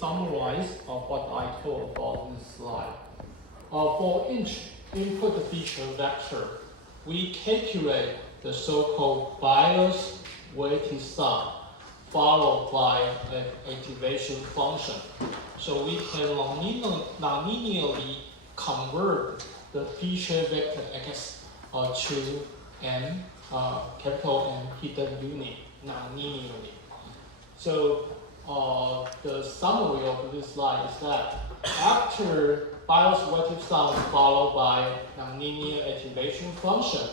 summarize what I told about this slide. For each input feature vector, we calculate the so-called bias weighted sum followed by an activation function. So we can nonlinearly convert the feature vector x to n, capital N hidden unit nonlinearly. So the summary of this slide is that after bias weighted sum followed by nonlinear activation function,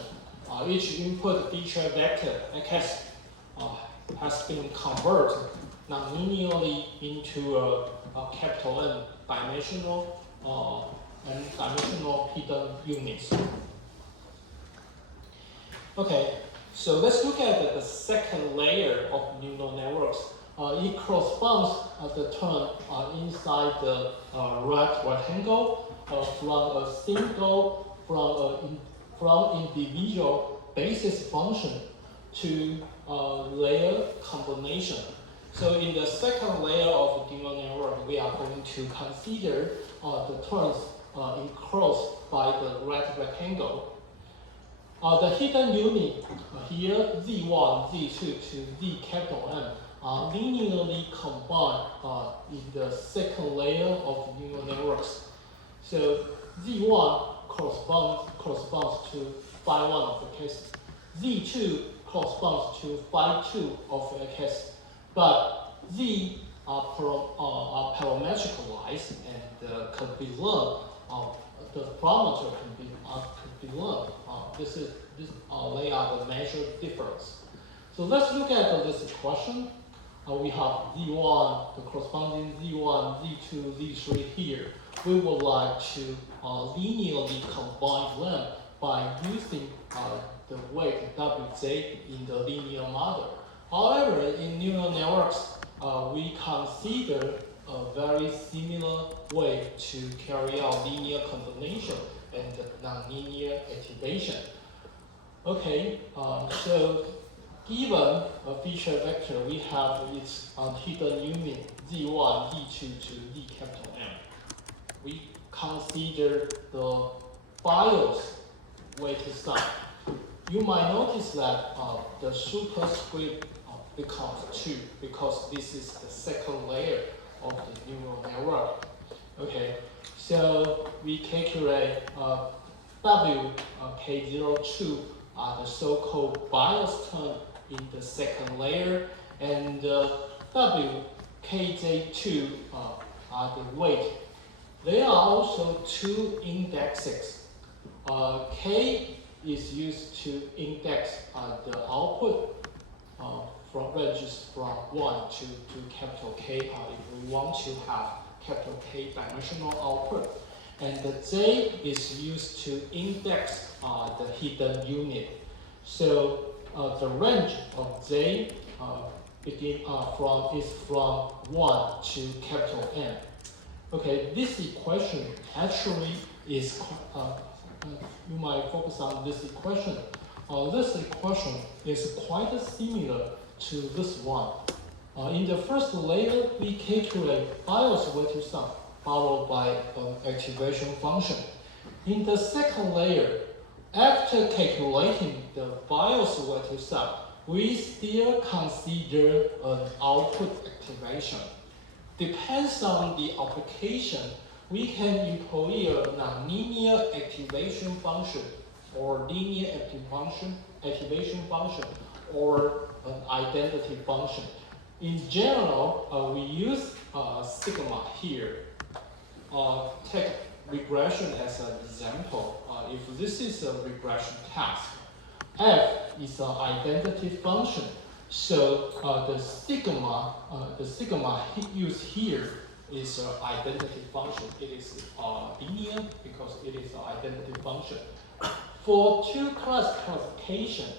each input feature vector x has been converted nonlinearly into a capital N dimensional hidden units. Okay, so let's look at the second layer of neural networks. It corresponds the term inside the right rectangle from a single, from individual basis function to layer combination. So in the second layer of neural network, we are going to consider the terms enclosed by the right rectangle. The hidden unit here, Z1, Z2 to Z capital N, are linearly combined in the second layer of neural networks. So Z1 corresponds to phi 1 of the case. Z2 corresponds to phi 2 of the case. But Z are parametricalized and could be learned. The parameter could be learned. They are the measured difference. So let's look at this equation. We have Z1, the corresponding Z1, Z2, Z3 here. We would like to linearly combine them by using the weight Wj in the linear model. However, in neural networks, we consider a very similar way to carry out linear combination and nonlinear activation. Okay, so given a feature vector, we have its hidden unit Z1, Z2 to Z capital M. We consider the bias weighted sum. You might notice that the superscript becomes 2 because this is the second layer of the neural network. Okay, so we calculate K02 are the so-called bias term in the second layer, and Kj2 are the weight. There are also two indexes. K is used to index the output from ranges from 1 to capital K if we want to have capital K dimensional output. And the J is used to index the hidden unit. So the range of J is from 1 to capital N. Okay, this equation actually is, you might focus on this equation. This equation is quite similar to this one. In the first layer, we calculate bias weighted sum followed by an activation function. In the second layer, after calculating the bias weighted sum, we still consider an output activation. Depends on the application, we can employ a nonlinear activation function or linear activation function or an identity function. In general, we use sigma here. Take regression as an example. If this is a regression task, f is an identity function. So the sigma used here is an identity function. It is linear because it is an identity function. For two-class classification,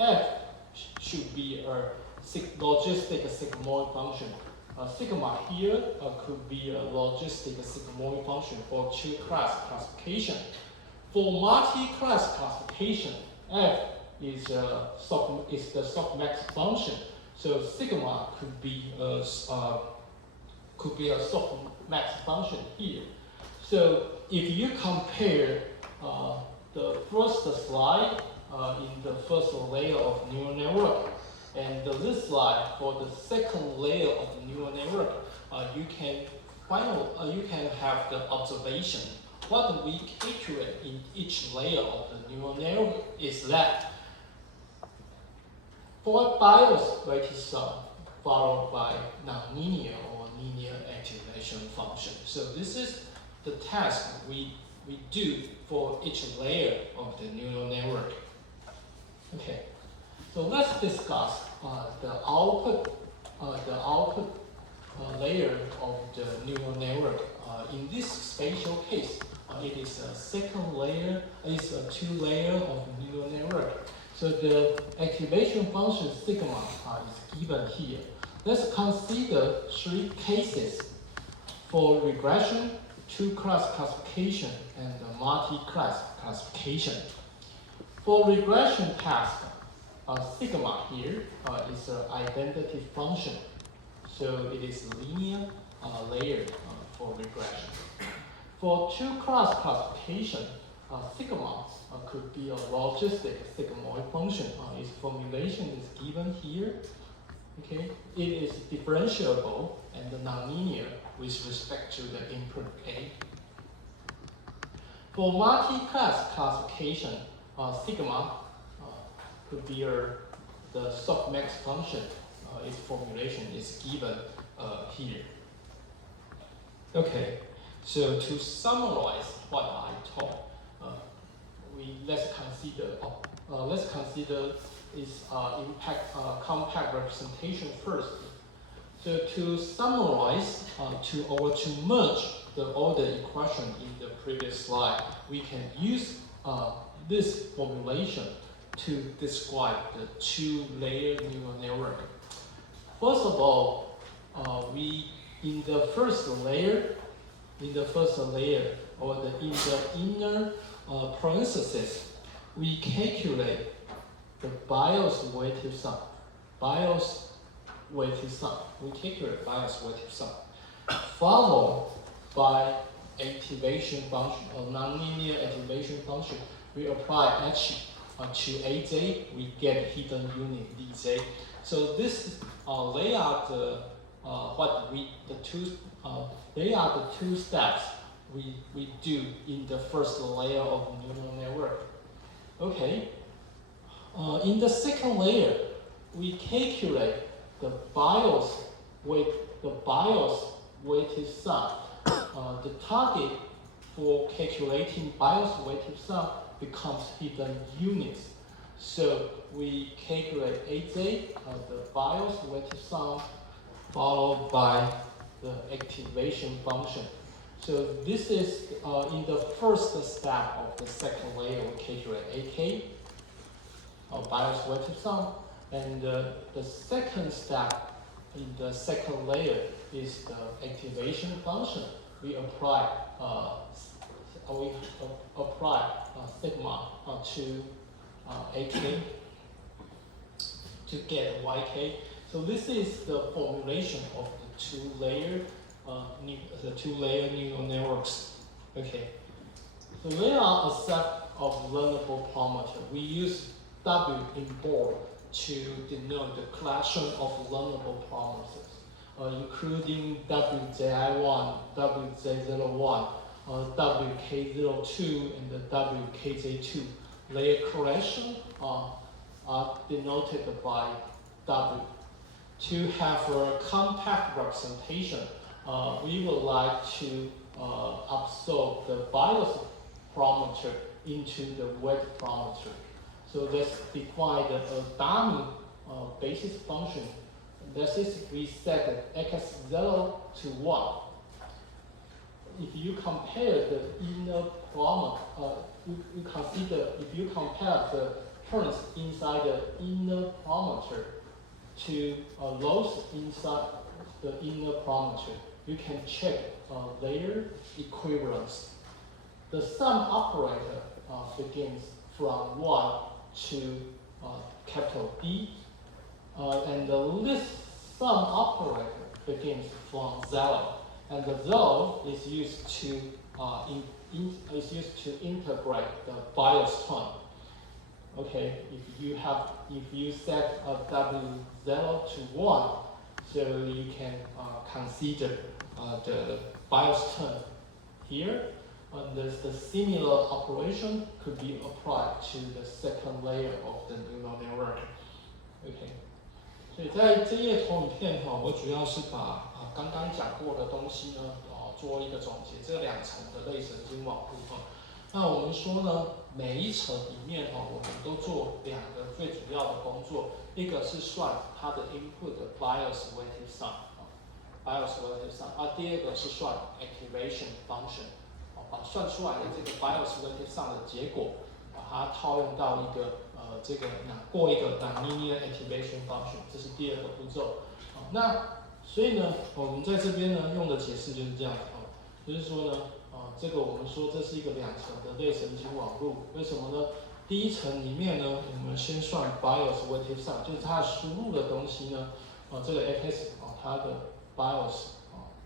f should be a logistic sigmoid function. Sigma here could be a logistic sigmoid function for two-class classification. For multi-class classification, f is the softmax function. So sigma could be a could be a softmax function here. So if you compare the first slide in the first layer of neural network and this slide for the second layer of the neural network, you can have the observation. What we calculate in each layer of the neural network is that for BIOS weighted sum followed by nonlinear or linear activation function. So this is the task we do for each layer of the neural network. Okay, so let's discuss the output layer of the neural network. In this spatial case, it is a second layer. It's a two-layer of neural network. So the activation function sigma is given here. Let's consider three cases for regression, two-class classification, and multi-class classification. For regression task, sigma here is an identity function. So it is linear layer for regression. For two-class classification, sigma could be a logistic sigmoid function. Its formulation is given here. Okay, it is differentiable and nonlinear with respect to the input A. For multi-class classification, sigma could be the softmax function. Its formulation is given here. Okay, so to summarize what I taught, let's consider its compact representation first. So to summarize, to merge all the equation in the previous slide, we can use this formulation to describe the two-layer neural network. First of all, in the first layer, or in the inner parenthesis, we calculate the BIOS weighted sum. We calculate BIOS weighted sum, followed by activation function or nonlinear activation function. We apply H to AJ, we get hidden unit DJ. So this they are the two steps we do in the first layer of neural network. Okay. In the second layer, we calculate the BIOS weighted sum. The target for calculating BIOS weighted sum becomes hidden units. So we calculate AJ, the BIOS weighted sum, followed by the activation function. So this is in the first step of the second layer, we calculate AK, BIOS weighted sum, and the second step in the second layer is the activation function. We apply sigma to AK to get YK. So this is the formulation of the two-layer neural networks. Okay. So there are a set of learnable parameters. We use W in board to denote the collection of learnable parameters, including WJI1, WJ01, WK02, and the WKJ2. Their collection are denoted by W. To have a compact representation, we would like to absorb the BIOS parameter into the weight parameter. So let's define a dummy basis function. This is we set x0 to 1. If you compare the inner parameter, you consider if you compare the terms inside the inner parameter to those inside the inner parameter, you can check their equivalence. The sum operator begins from 1 to capital D, and the list sum operator begins from 0, and the 0 is used to integrate the BIOS term. Okay, if you set a W0 to 1, so you can consider the BIOS term here. And the similar operation could be applied to the second layer of the neural network. OK， 所以在这页投影片我主要是把刚刚讲过的东西呢做一个总结，这2层的类神经网络那我们说呢，每一层里面我们都做2个最主要的工作，一个是算它的 input 的 BIOS weighted sum，BIOS weighted sum，第二个是算 activation function，把算出来的这个 BIOS weighted sum 的结果，把它套用到一个过一个 nonlinear activation function， 这是第2个步骤。那所以呢，我们在这边呢用的解释就是这样子就是说呢。这个我们说这是一个2层的类神经网络，为什么呢？第一层里面呢，我们先算 BIOS weighted sum， 就是它输入的东西呢，这个 x 它的 BIOS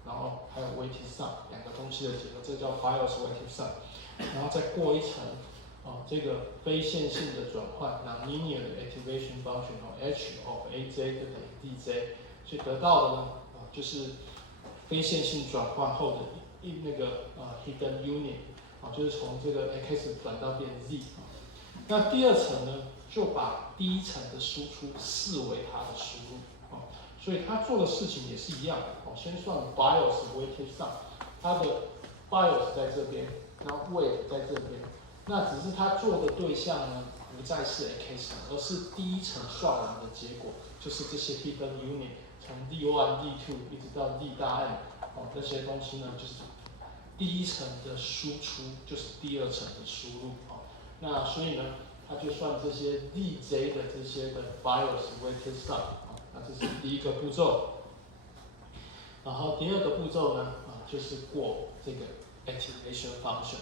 然后还有 weighted sum 2个东西的结合，这叫 BIOS weighted sum， 然后再过一层这个非线性的转换 nonlinear activation function h of aj 就等于 dj， 所以得到的呢就是非线性转换后的hidden unit 就是从这个 x 转到变 z 那第2层呢，就把第1层的输出视为它的输入所以它做的事情也是一样先算 BIOS weighted sum， 它的 BIOS 在这边，然后 weight 在这边，那只是它做的对象呢不再是 x， 而是第1层算完的结果，就是这些 hidden unit， 从 d1、d2 一直到 d 大 n。这些东西呢，就是第1层的输出，就是第2层的输入那所以呢，它就算这些 dj 的这些的 BIOS weighted sum那这是第1个步骤。然后第2个步骤呢就是过这个 activation function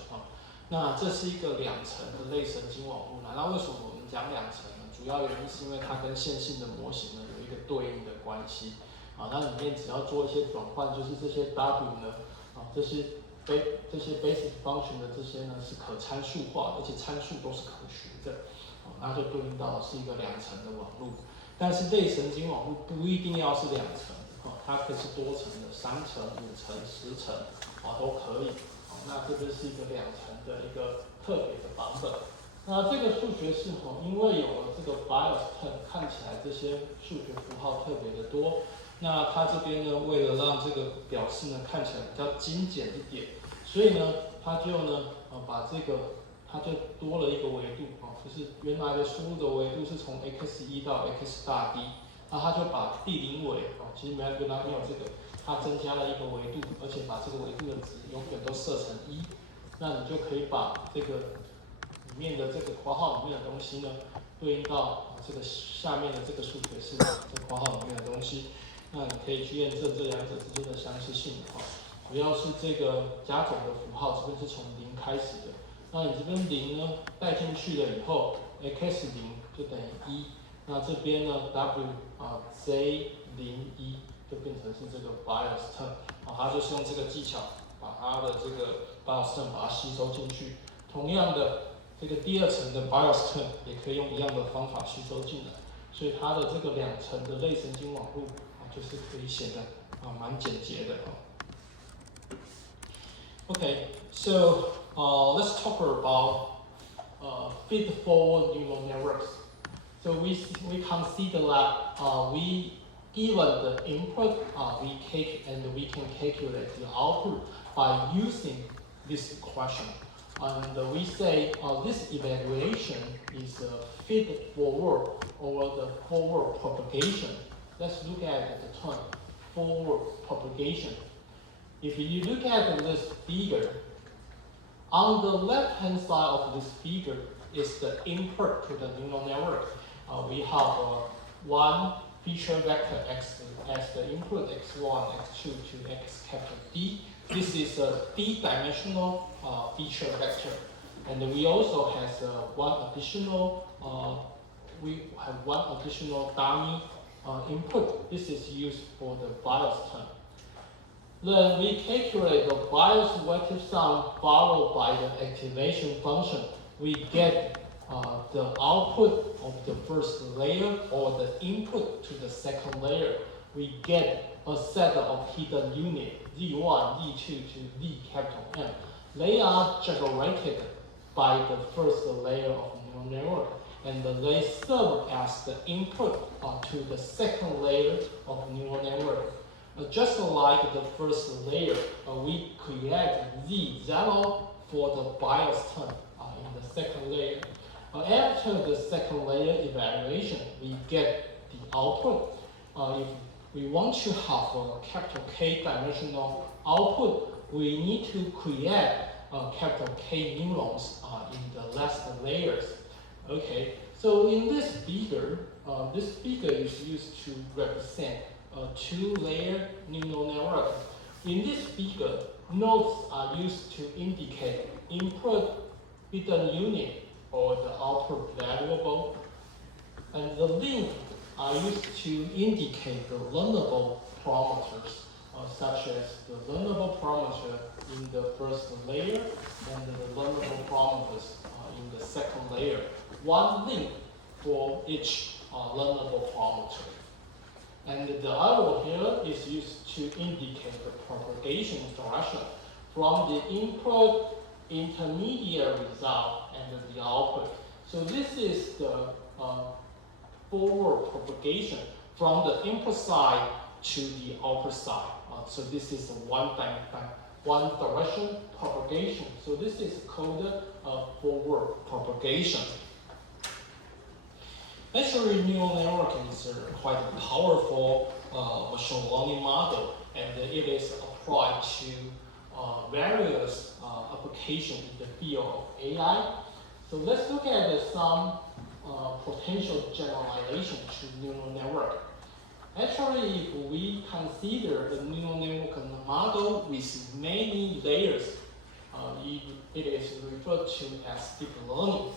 那这是一个2层的类神经网络那为什么我们讲2层呢？主要原因是因为它跟线性的模型呢有一个对应的关系。那里面只要做一些转换，就是这些 W 呢，这些 basic function 的这些呢是可参数化，而且参数都是可循的，那就对应到的是一个2层的网络。但是类神经网络不一定要是2层，它可以是多层的，3层、5层、10层，都可以。那这个是一个2层的一个特别的版本。那这个数学式因为有了这个 BIOS term， 看起来这些数学符号特别的多。那它这边呢，为了让这个表示呢看起来比较精简一点，所以呢，它就呢把这个它就多了一个维度就是原来的输入的维度是从 x1 到 x 大 D， 那它就把第0维其实原来没有这个，它增加了一个维度，而且把这个维度的值永远都设成1，那你就可以把这个里面的这个括号里面的东西呢，对应到这个下面的这个数学式这括号里面的东西。那你可以去验证这2者之间的相似性主要是这个加总的符号，这边是从0开始的。那你这边0呢带进去了以后 ，x0 就等于1，那这边呢 w J01 就变成是这个 BIOS term，它就是用这个技巧把它的这个 BIOS term 把它吸收进去。同样的，这个第2层的 BIOS term 也可以用一样的方法吸收进来，所以它的这个2层的类神经网络就是可以显得蛮简洁的Okay, so let's talk about feed-forward neural networks. So we consider that we given the input we can calculate the output by using this question. And we say this evaluation is feed-forward or the forward propagation. Let's look at the term forward propagation. If you look at this figure, on the left-hand side of this figure is the input to the neural network. We have one feature vector x as the input x1, x2 to x capital D. This is a d-dimensional feature vector. And we also have one additional dummy input. This is used for the BIOS term. Then we calculate the BIOS relative sum followed by the activation function. We get the output of the first layer or the input to the second layer. We get a set of hidden units, Z1, Z2 to Z capital M. They are generated by the first layer of neural network, and they serve as the input to the second layer of neural network. Just like the first layer, we create Z0 for the BIOS term in the second layer. After the second layer evaluation, we get the output. If we want to have a capital K dimensional output, we need to create capital K neurons in the last layers. Okay, so in this figure is used to represent a two-layer neural network. In this figure, nodes are used to indicate input hidden unit or the output variable, and the link are used to indicate the learnable parameters, such as the learnable parameter in the first layer and the learnable parameters in the second layer. One link for each learnable parameter. And the arrow here is used to indicate the propagation direction from the input, intermediate result, and the output. So this is the forward propagation from the input side to the output side. So this is one direction propagation. So this is called forward propagation. Actually, neural network is a quite powerful machine learning model, and it is applied to various applications in the field of AI. So let's look at some potential generalization to neural network. Actually, if we consider the neural network model with many layers, it is referred to as deep learning.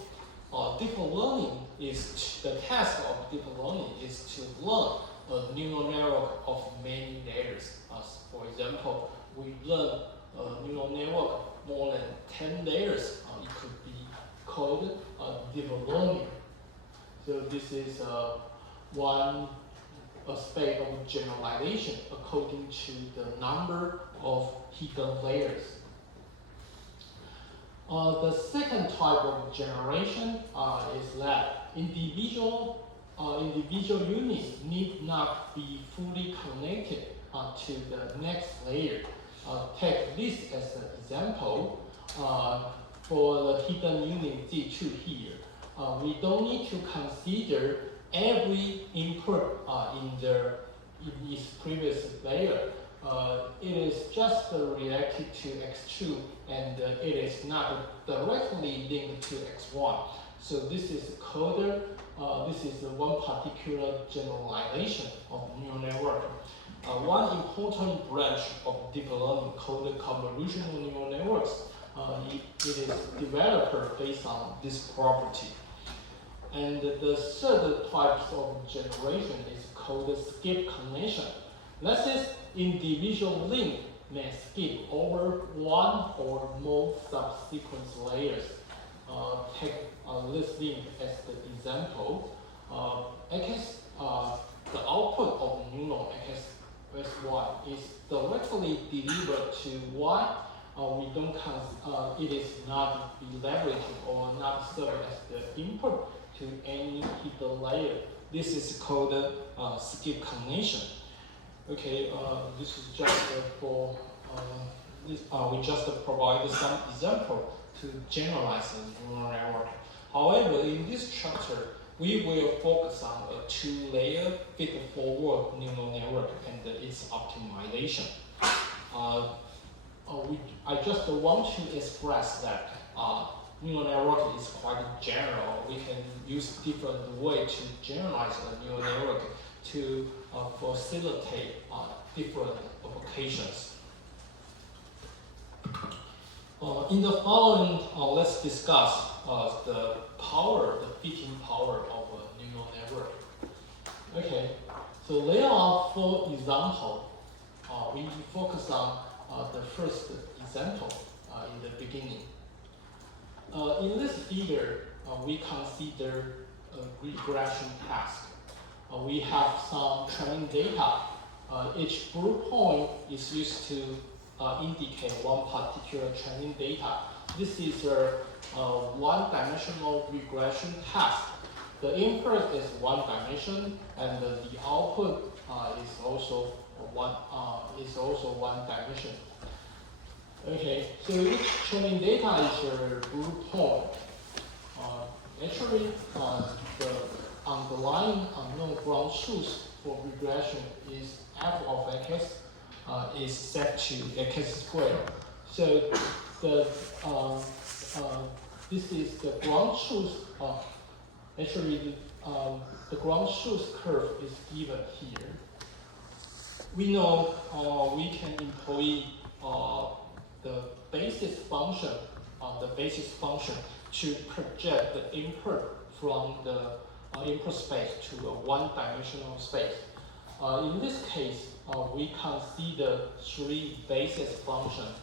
Deep learning is the task of deep learning is to learn a neural network of many layers. For example, we learn a neural network more than 10 layers. It could be called deep learning. So this is one aspect of generalization according to the number of hidden layers. The second type of generation is that individual units need not be fully connected to the next layer. Take this as an example. For the hidden unit Z2 here, we don't need to consider every input in its previous layer. It is just related to X2, and it is not directly linked to X1. So this is called, this is one particular generalization of neural network. One important branch of deep learning called convolutional neural networks. It is developed based on this property. And the third type of generation is called skip connection. Let's say individual link may skip over one or more subsequent layers. Take this link as the example. The output of neuron XY is directly delivered to Y. It is not be leveraged or not served as the input to any hidden layer. This is called skip connection. Okay, this is just for this. We just provide some example to generalize the neural network. However, in this chapter, we will focus on a two-layer feed-forward neural network and its optimization. I just want to express that neural network is quite general. We can use different ways to generalize a neural network to facilitate different applications. In the following, let's discuss the fitting power of a neural network. Okay, so there are 4 examples we focus on the first example in the beginning. In this figure, we consider a regression task. We have some training data. Each blue point is used to indicate one particular training data. This is a one-dimensional regression task. The input is one dimension, and the output is also one dimension. Okay, so each training data is a blue point. Actually, the underlying unknown ground truth for regression is f of x is set to x squared. So this is the ground truth. Actually, the ground truth curve is given here. We know we can employ the basis function to project the input from the input space to a one-dimensional space. In this case, we consider three basis functions.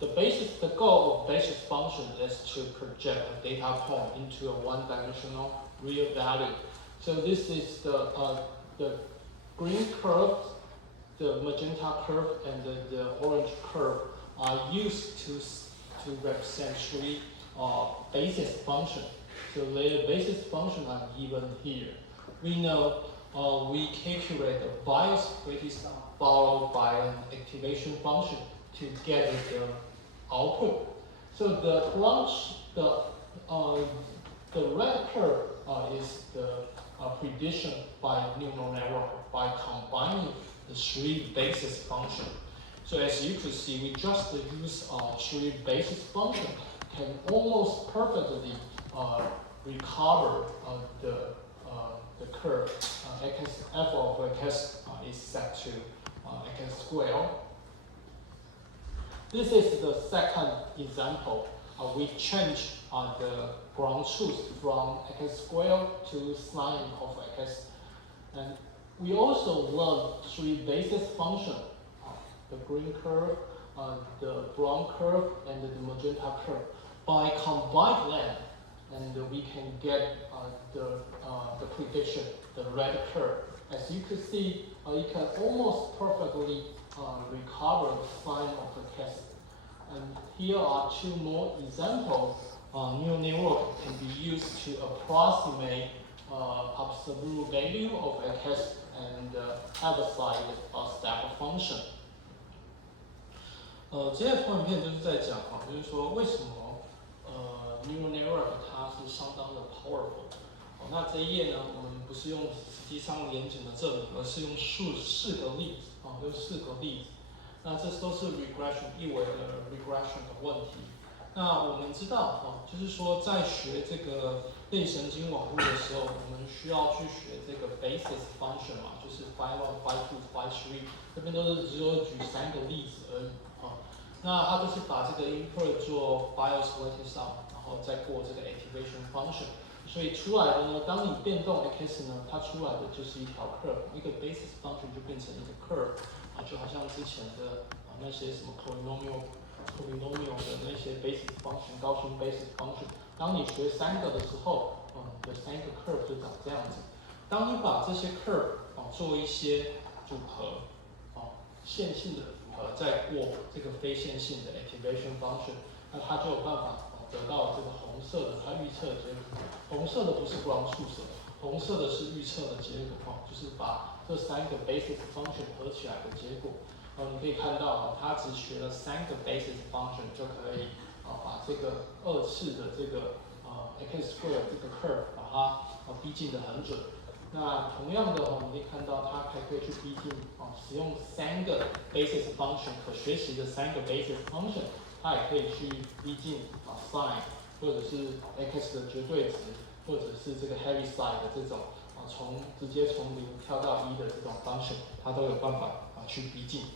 The goal of basis function is to project a data point into a one-dimensional real value. So this is the green curve, the magenta curve, and the orange curve are used to represent three basis functions. So the basis functions are given here. We know we calculate the bias weighted sum followed by an activation function to get the output. So the red curve is the prediction by neural network by combining the three basis functions. So as you can see, we just use three basis functions can almost perfectly recover the curve. F of x is set to x squared. This is the second example. We change the ground truth from x squared to sine of x. And we also learn three basis functions, the green curve, the brown curve, and the magenta curve. By combining them, and we can get the prediction, the red curve. As you can see, you can almost perfectly recover the sine of the x. And here are two more examples. Neural network can be used to approximate absolute value of x and have a side step function. 接下来投影片就是在讲就是说为什么neural network 它是相当的 powerful。那这一页呢，我们不是用实际上严谨的证明，而是用四个例子用4个例子。那这都是 regression 一维的 regression 的问题。那我们知道就是说在学这个类神经网络的时候，我们需要去学这个 basis function 嘛，就是 phi1, phi2, phi3， 这边都是只有举3个例子而已那它就是把这个 input 做 bias weighted sum， 然后再过这个 activation function， 所以出来的呢，当你变动 x 呢，它出来的就是一条 curve， 一个 basis function 就变成一个 curve， 就好像之前的那些什么 polynomial 的那些 basis function， 高频 basis function， 当你学3个的时候，你的3个 curve 就长这样子。当你把这些 curve 做一些组合，线性的组合，再过这个非线性的 activation function， 那它就有办法得到这个红色的它预测的结果。红色的不是 ground truth， 红色的是预测的结果就是把这3个 basis function 合起来的结果。你可以看到它只学了3个 basis function 就可以把这个2次的这个x square 这个 curve 把它逼近得很准。那同样的你可以看到它还可以去逼近使用3个 basis function 可学习的3个 basis function， 它也可以去逼近sine 或者是 x 的绝对值，或者是这个 Heaviside 的这种直接从0跳到1的这种 function， 它都有办法去逼近。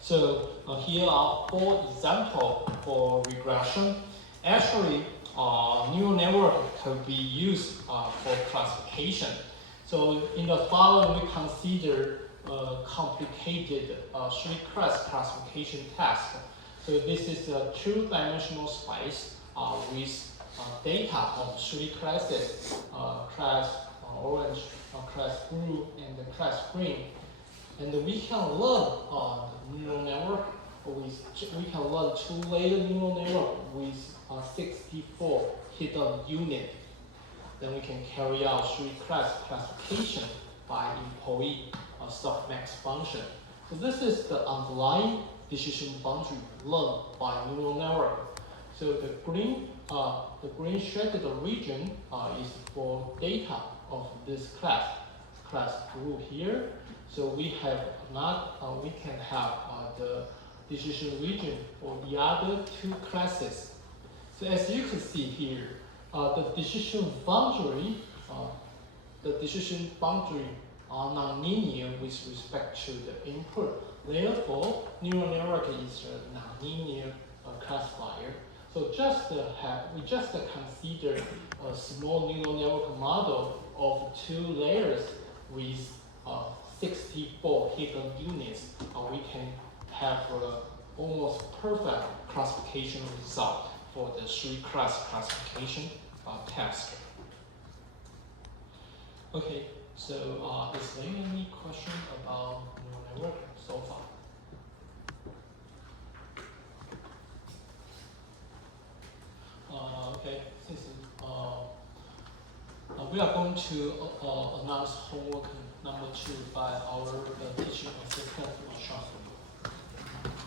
So here are 4 examples for regression. Actually, neural network can be used for classification. So in the following, we consider complicated three-class classification task. So this is a two-dimensional space with data of three classes: class orange, class blue, and class green. And we can learn the neural network we can learn two-layer neural network with 64 hidden units. Then we can carry out three-class classification by employee softmax function. So this is the underlying decision boundary learned by neural network. So the green shaded region is for data of this class blue here. So we can have the decision region for the other two classes. So as you can see here, the decision boundary are non-linear with respect to the input. Therefore, neural network is a non-linear classifier. So we just consider a small neural network model of two layers with 64 hidden units. We can have almost perfect classification result for the three-class classification task. Okay, so is there any question about neural network so far? Okay, since we are going to announce homework number 2 by our teaching assistant, Sean.